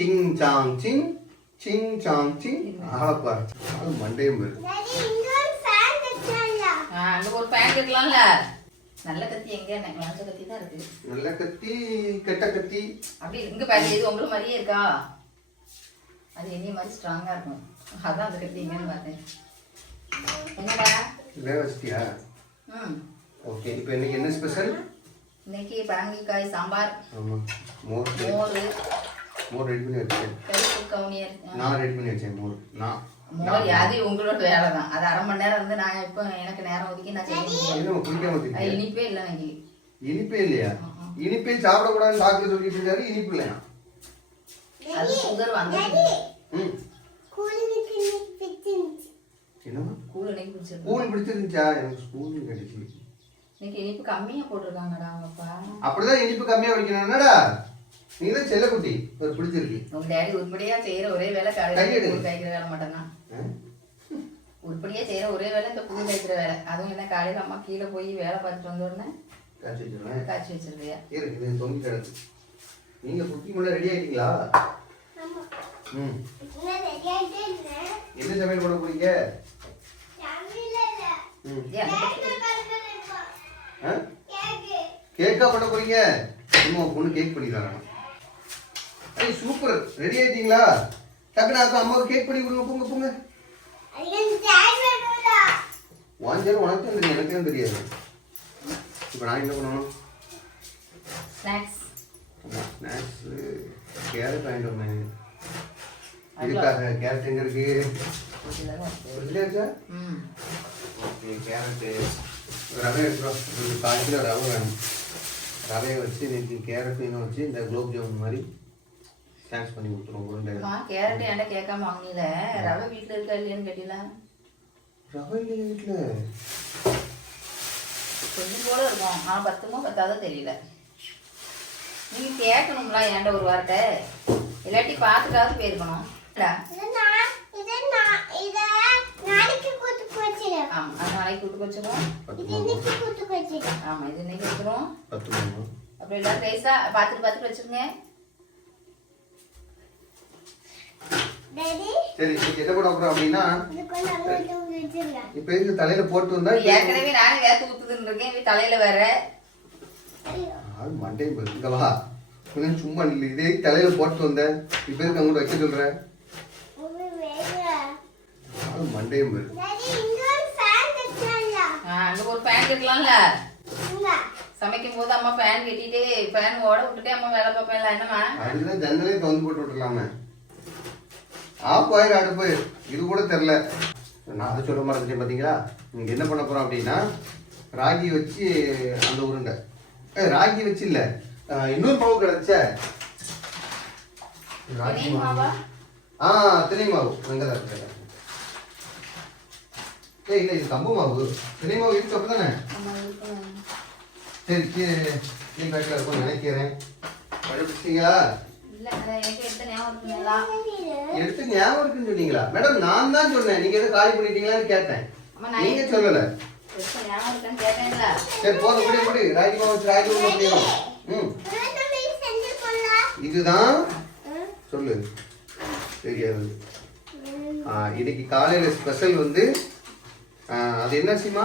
Singh song sing sing song Singh. ஆப்பா அது மண்டையும் போயிரு. அங்க ஒரு ஃபேன் வைக்கலாம்ல. நல்ல கத்தி எங்க? எனக்கு நல்ல கத்தி தான் இருக்கு. நல்ல கத்தி கெட்ட கத்தி அப்படி இங்க பாரு, இது உங்களுக்கு மாதிரியே இருக்கா? அது என்னைய மாதிரி ஸ்ட்ராங்கா இருக்கும். அதான் அந்த கத்தி எங்கன்னு பார்த்தேன். என்னடா வேக வச்சிட்டியா? ஓகே. இப்போ இன்னைக்கு என்ன ஸ்பெஷல்? இன்னைக்கு பரங்கிக்காய் சாம்பார். ஆமாம். மோர் ரெடி பண்ணி வச்சேன். நான் ரெடி பண்ணி வச்சேன் மோர். மோர் அது உங்களோட வேலை தான். அது அரை மணி நேரம் இருந்து நான் இப்போ எனக்கு நேரம் ஒதுக்கி நான் செய்ய முடியாது. இனிப்பே இல்லை இன்னைக்கு. இனிப்பே இல்லையா? இனிப்பே சாப்பிடக்கூடாதுன்னு டாக்டர் சொல்லிட்டு இருக்காரு. இனிப்பு இல்லையா? அது சுகர் வந்துருக்கு. என்னமா கூழ் இன்னைக்கு பிடிச்சிருக்கு. கூழ் பிடிச்சிருந்துச்சா? எனக்கு ஸ்கூல் கிடைச்சி இன்னைக்கு இனிப்பு கம்மியா போட்டிருக்காங்கடா அவங்கப்பா. அப்படிதான் இனிப்பு கம்மியா வைக்கணும். என்னடா நீ தான் செல்லக்குட்டி ஒரு பிடிச்சிருக்கு. உங்க டேடி உருப்படியா செய்யற ஒரே வேலை காலையில கூழ் காய்க்கிற வேலை மட்டும்தான். உருப்படியா செய்யற ஒரே வேலை இந்த கூழ் காய்க்கிற வேலை. அதுவும் என்ன காலையில அம்மா கீழே போய் வேலை பார்த்துட்டு வந்த உடனே காய்ச்சி வச்சிருக்கியா? இருக்கு தொங்கி கிடக்கு. நீங்க குக்கிங் பண்ண ரெடி ஆயிட்டீங்களா? என்ன சமையல் பண்ண போறீங்க? கேக்கா பண்ண போறீங்க? பொண்ணு கேக் பண்ணி தரணும். ஐய் சூப்பர். ரெடி ஆயிட்டீங்களா? டக்குனு அம்மாவுக்கு கேக் பண்ணி கொடுங்க. போங்க போங்க. வாஞ்சாலும் உனக்கு தெரியும், எனக்கு தெரியாது. இப்போ நான் என்ன பண்ணணும்? ஸ்நாக்ஸ் கேரட் வாங்கிட்டு வந்தேன். இதுக்காக கேரட் எங்க இருக்கு? ஓகே. கேரட்டு ரவை எடுத்துரும். ஒரு 1/4 கிலோ ரவை வேணும். ரவையை வச்சு இன்னைக்கு கேரட்டையும் வச்சு இந்த குலோப் ஜாமுன் மாதிரி ஸ்நாக்ஸ் பண்ணி கொடுத்துருவோம். உருண்டை. கேரட் ஏன்டா கேட்காம வாங்கினீல? ரவை வீட்டில் இருக்கா இல்லையான்னு கேட்டீங்களா? ரவை இல்லையா வீட்டில்? கொஞ்சம் போல இருக்கும். ஆனால் 10மோ 10ஆதோ தெரியல. நீங்க கேட்கணும்ல ஏன்டா ஒரு வார்த்தை. இல்லாட்டி பார்த்துக்காவது போயிருக்கணும். நாளைக்கு கூட்டு வச்சிருவோம். ஆமா இது இன்னைக்கு வச்சிருவோம். அப்புறம் எல்லாரும் ரைஸா பார்த்துட்டு வச்சிருங்க. சரி என்ன பண்ண போறோம் அப்படின்னா, இப்ப இந்த தலையில போட்டு வந்தா ஏற்கனவே நானே வேத்து ஊத்துதுன்னு இருக்கேன். தலையில வேற மண்டையும் போயிருக்கவா? கொஞ்சம் சும்மா இல்லை. இதே தலையில போட்டு வந்தேன். இப்ப இருக்கு அங்கிட்ட வைக்க சொல்றேன். மண்டையும் போயிருக்கு. அங்க ஒரு ஃபேன் கட்டலாம்ல. சமைக்கும் போது அம்மா ஃபேன் கட்டிட்டு ஃபேன் ஓட விட்டுட்டே அம்மா வேலை பார்ப்பேன்ல. என்னமா அதுதான் ஜன்னலே திறந்து போட்டு விட்டுலாமே. ஆப்பாயிரம் அடுப்பு இது கூட தெரில. நான் அதை சொல்ல மறந்துட்டேன். பார்த்தீங்களா? நீங்கள் என்ன பண்ண போகிறோம் அப்படின்னா, ராகி வச்சு அந்த உருண்டை. ராகி வச்சு இல்லை, இன்னொரு மாவு கிடச்ச ராகி மாவு. திணை மாவு எங்கே தான் இருக்கு? இல்லை இது கம்பு மாவு. திணை மாவு இருக்கு அப்போ தானே? சரி நீ பேக்கில் இருக்கும்னு நினைக்கிறேன். கண்டுபிடிச்சிங்களா? எடுத்து ஞாபகம் இருக்குன்னு சொன்னீங்களா? மேடம் நான் தான் சொன்னேன். நீங்க எதை காலி பண்ணிட்டீங்களான்னு கேட்டேன். நீங்க சொல்லல. சரி போதும். இப்படி ராகி மாவு வச்சு ராகி மாவு பண்ணிடணும். இதுதான் சொல்லு தெரியாது. இன்னைக்கு காலையில ஸ்பெஷல் வந்து அது என்ன சீமா?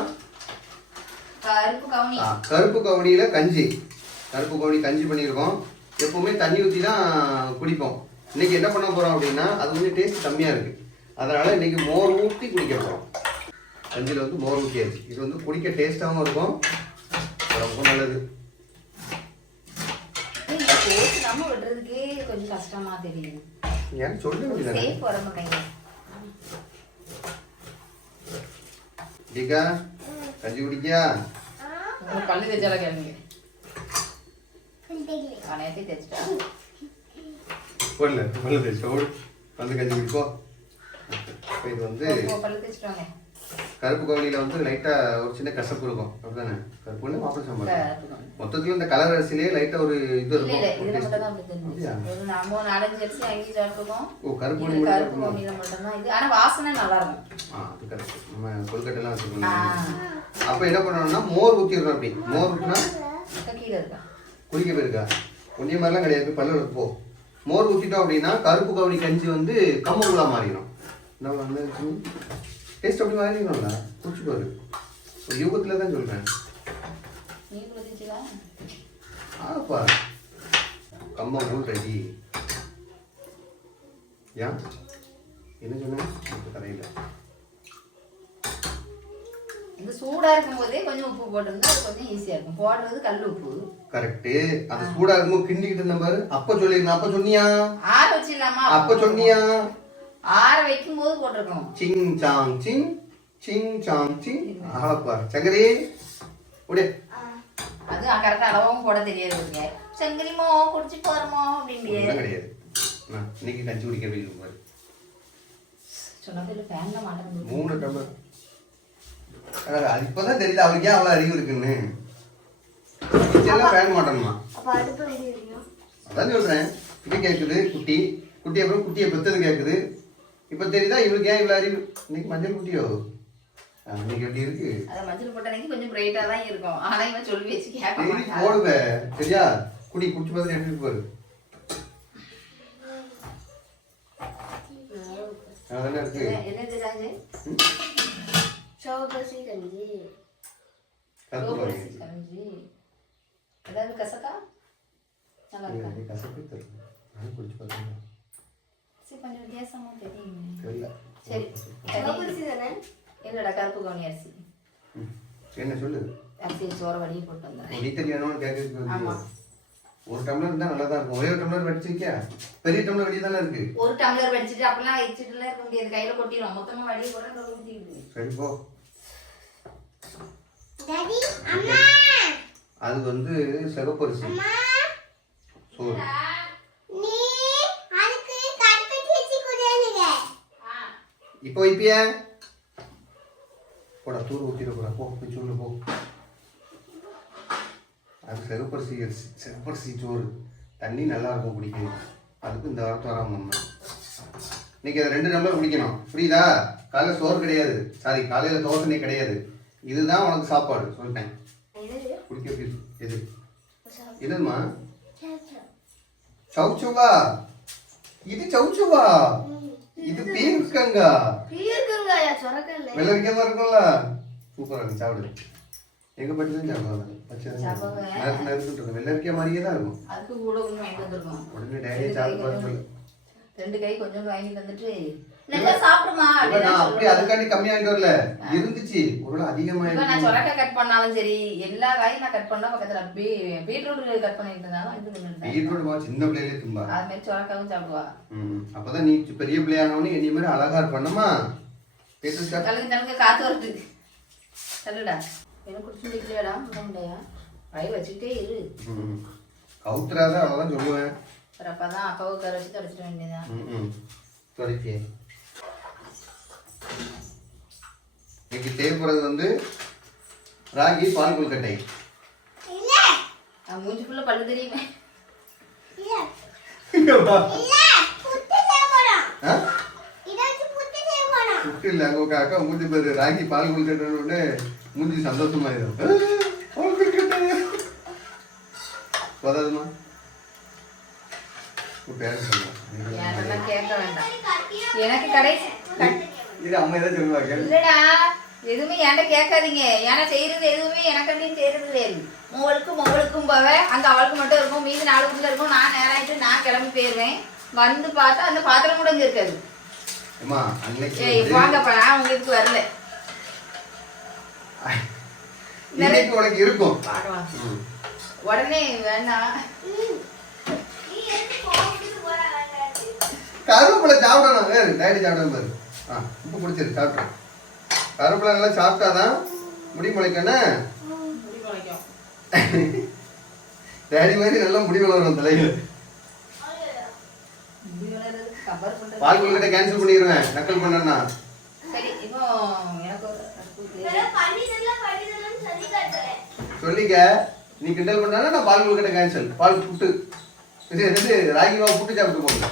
கருப்பு கவுனியில கஞ்சி. கருப்பு கவுனி கஞ்சி பண்ணியிருக்கோம். எப்பவுமே தண்ணி ஊற்றி தான் குடிப்போம். இன்னைக்கு என்ன பண்ண போறோம் அப்படின்னா, அது வந்து டேஸ்ட் கம்மியா இருக்கு. அதனால இன்னைக்கு மோர் ஊற்றி குடிக்க போறோம். கஞ்சியில் வந்து மோர் ஊற்றியாச்சு. இது வந்து குடிக்க டேஸ்டாகவும் இருக்கும், ரொம்ப நல்லது. கொஞ்சம் கஷ்டமா தெரியும். ஏன் சொல்ல வேண்டியது? கஞ்சி குடிக்கியா? பல்லு தேய்ச்சால கேளுங்க. பல்லு தேய்ச்சோடு வந்து கஞ்சி குடிப்போம். இது வந்து கருப்பு கவுனியில வந்து லைட்டா ஒரு சின்ன கசப்பு இருக்கும். அப்படிதானே? கருப்பு மாப்பிள சாம்பார் மொத்தத்துல இந்த கலர் அரிசிலேயே லைட்டா ஒரு இது இருக்கும். நம்ம கொல்கட்டெல்லாம் வச்சுக்கணும். அப்ப என்ன பண்ணணும்னா மோர் ஊத்திடணும். அப்படி மோர் ஊற்றினா குடிக்க போயிருக்கா? ஒன்றிய மாதிரிலாம் கிடையாது. பல்லு போ மோர் ஊற்றிட்டோம் அப்படின்னா கருப்பு கவுனி கஞ்சி வந்து கம்மங்கூழா மாறிடும். என்ன வந்து டேஸ்ட் அப்படி மாறிடும்ல, குடிச்சு பாரு. ஒரு யூகத்தில் தான் சொல்கிறேன். ஆப்பா கம்மங்கூழ் ரெடி. ஏன் என்ன சொன்னேன் தரையில் இந்த சூடா இருக்கும் போதே கொஞ்சம் உப்பு போட்டிருந்தா அது கொஞ்சம் ஈஸியா இருக்கும். போடுறது கல் உப்பு. கரெக்ட். அது சூடா இருக்கும்போது கிண்டிக்கிட்டு இருந்த பாரு. அப்ப சொல்லிருந்தேன். அப்ப சொன்னியா? ஆற வச்சிடலாமா? அப்ப சொன்னியா? ஆற வைக்கும் போது போட்டிருக்கணும். Sing song sing sing song sing. ஆளப்பா சங்கரி ஓடே. அது கரெக்டா அளவும் போட தெரியாது. சங்கரிமோ குடிச்சு போறமோ அப்படின்னு கிடையாது. இன்னைக்கு கஞ்சி குடிக்க போயிருக்கு பாரு. சொன்னது ஃபேன்ல மாட்டேன். 3 டம்ளர். அது இப்பதான் தெரியுது அவளுக்கு ஏன் அவ்வளவு அறிவு இருக்குன்னு. கிச்சன்ல ஃபேன் மாட்டணுமா? அதான் சொல்றேன். இது கேக்குது குட்டி குட்டி, அப்புறம் குட்டியை பெத்தது கேக்குது. இப்ப தெரியுதா இவளுக்கு ஏன் இவ்வளவு அறிவு. இன்னைக்கு மஞ்சள் குட்டியோ இன்னைக்கு எப்படி இருக்கு? அது மஞ்சள் போட்டனைக்கு கொஞ்சம் பிரைட்டா தான் இருக்கும். ஆனா இவன் சொல்லி வச்சு கேட்க மாட்டான். போடுவே சரியா? குடி குடிச்சு பார்த்து எப்படி பாரு. அதெல்லாம் இருக்கு. என்னது காஞ்சு? சோபசி கஞ்சி. சோபசி கஞ்சி. ஏதாவது கசக்கா? நல்லா இருக்கா? இது கசப்பு தெரியும். நான் குடிச்சு பார்த்தேன். சரி கொஞ்சம் வித்தியாசமா தெரியும். தெரியல. சரி. சோபசி தானே? இல்லடா கருப்பு கவுனி அரிசி. என்ன சொல்லு? அரிசி சோற வடிய போட்டு வந்தேன். நீ தெரியானோன்னு கேக்குது. ஆமா. ஒரு டம்ளர் இருந்தா நல்லா தான் இருக்கும். ஒரே ஒரு டம்ளர் வடிச்சிருக்கியா? பெரிய டம்ளர் வெளியே தானே இருக்கு. ஒரு டம்ளர் வடிச்சிட்டு அப்பலாம் வச்சிட்டுல இருக்க முடியாது. கையில கொட்டிரும். மொத்தமா வடிய போட்டு ஊத்திடுது. சரி போ. டாடி அம்மா அது வந்து சிகப்பரிசி. அம்மா சோறு. நீ அதுக்கு கட் வச்சு குடிங்க. இப்போ வைப்பியா? போடா தூர் ஊத்திட போடா. போ போய் சொல்லு போ. அது சிகப்பரிசி சோறு. தண்ணி நல்லா இருக்கும் குடிக்கிறது. அதுக்கு இந்த வாரத்து வராம இன்னைக்கு அதை 2 டம்ளர் குடிக்கணும். புரியுதா? காலையில் சோறு கிடையாது. சாரி காலையில் தோசை கிடையாது. இதுதான் உனக்கு சாப்பாடு சொல்லிட்டேன். குடிக்க எது எதுமா? சவுச்சுவா. இது சவுச்சுவா. இது பீர்க்கங்கா. பீர்க்கங்காயா சொரக்கல்ல. வெள்ளரிக்கமா இருக்கும்ல. சூப்பரா இருக்கு சாப்பிடு. எங்க பச்சதான் சாப்பிடுவாங்க. பச்சதான் நறுக்கிட்டு வெள்ளரிக்கா மாதிரியே தான் இருக்கும். அதுக்கு கூட கொஞ்சம் வாங்கி வந்துருக்கோம். உடனே டேடியை சாப்பிட்டு பார்த்து சொல்லு. 2 கை கொஞ்சம் வாங்கி தந்துட்டு நல்லா சாப்பிடுமா நான் அப்படி அதுக்காண்டி கம்மியாகிட்டு வரல. இருந்துச்சு ஒரு அதிகமா. நான் சொரக்காய் கட் பண்ணாலும் சரி எல்லா காயும் நான் கட் பண்ணா பக்கத்துல பீட்ரூட் கட் பண்ணிட்டு இருந்தாலும் இது பண்ணிட்டேன். பீட்ரூட் சின்ன பிள்ளையிலே தும்பா. அது மாதிரி சொரக்காயும் சாப்பிடுவா. அப்பதான் நீ பெரிய பிள்ளையானவனே என்னை மாதிரி அழகா இருப்பண்ணமா. தனக்கு காத்து வருது. சொல்லுடா எனக்கு குடிச்சுடா முடியா வயிறு வச்சுக்கிட்டே இரு. கவுத்துறாத அவ்வளவுதான் சொல்லுவேன். அப்பதான் அக்காவுக்கு கரை வச்சு தொடச்சிட வேண்டியதான். தொடச்சியே. இன்னைக்கு தேவைப்படுறது வந்து ராகி பால் கொழுக்கட்டை. மூஞ்சி ஃபுல்லா பல்லு தெரியுமே. புட்டு இல்ல உங்க அக்கா மூஞ்சி பேரு ராகி பால் கொழுக்கட்டை மூஞ்சி சந்தோஷமாயிடும். போதாதுமா? கேட்க வேண்டாம். எனக்கு கடைசி இது அம்மா ஏதாவது சொல்லுவாங்க. இல்லடா எதுவுமே என்கிட்ட கேட்காதீங்க. ஏன்னா செய்யறது எதுவுமே எனக்கண்டியும் செய்யறது கிடையாது. உங்களுக்கும் போவ அங்க அவளுக்கு மட்டும் இருக்கும். மீது 4 வீட்டுல இருக்கும். நான் நேரம் ஆயிட்டு நான் கிளம்பி போயிருவேன். வந்து பார்த்தா அந்த பாத்திரம் கூட இங்க இருக்காது. வாங்கப்பா நான் உங்களுக்கு வரல. உனக்கு இருக்கும் உடனே வேண்டாம். கருவேப்பிலை சாப்பிடணும். வேறு டேடி சாப்பிட பாரு. உப்பு பிடிச்சிரு சாப்பிட்றேன். கருவேப்பிலை நல்லா சாப்பிட்டாதான் முடி முளைக்கண்ணே. டேடி மாதிரி நல்லா முடி வளரும் தலையில். பால் கொழுக்கட்டை கேன்சல் பண்ணிடுவேன் நக்கல் பண்ணா. சொல்லிக்க. நீ கிண்டல் பண்ணா நான் பால் கொழுக்கட்டை கேன்சல். பால் புட்டு ராகி மாவு புட்டு சாப்பிட்டு போங்க.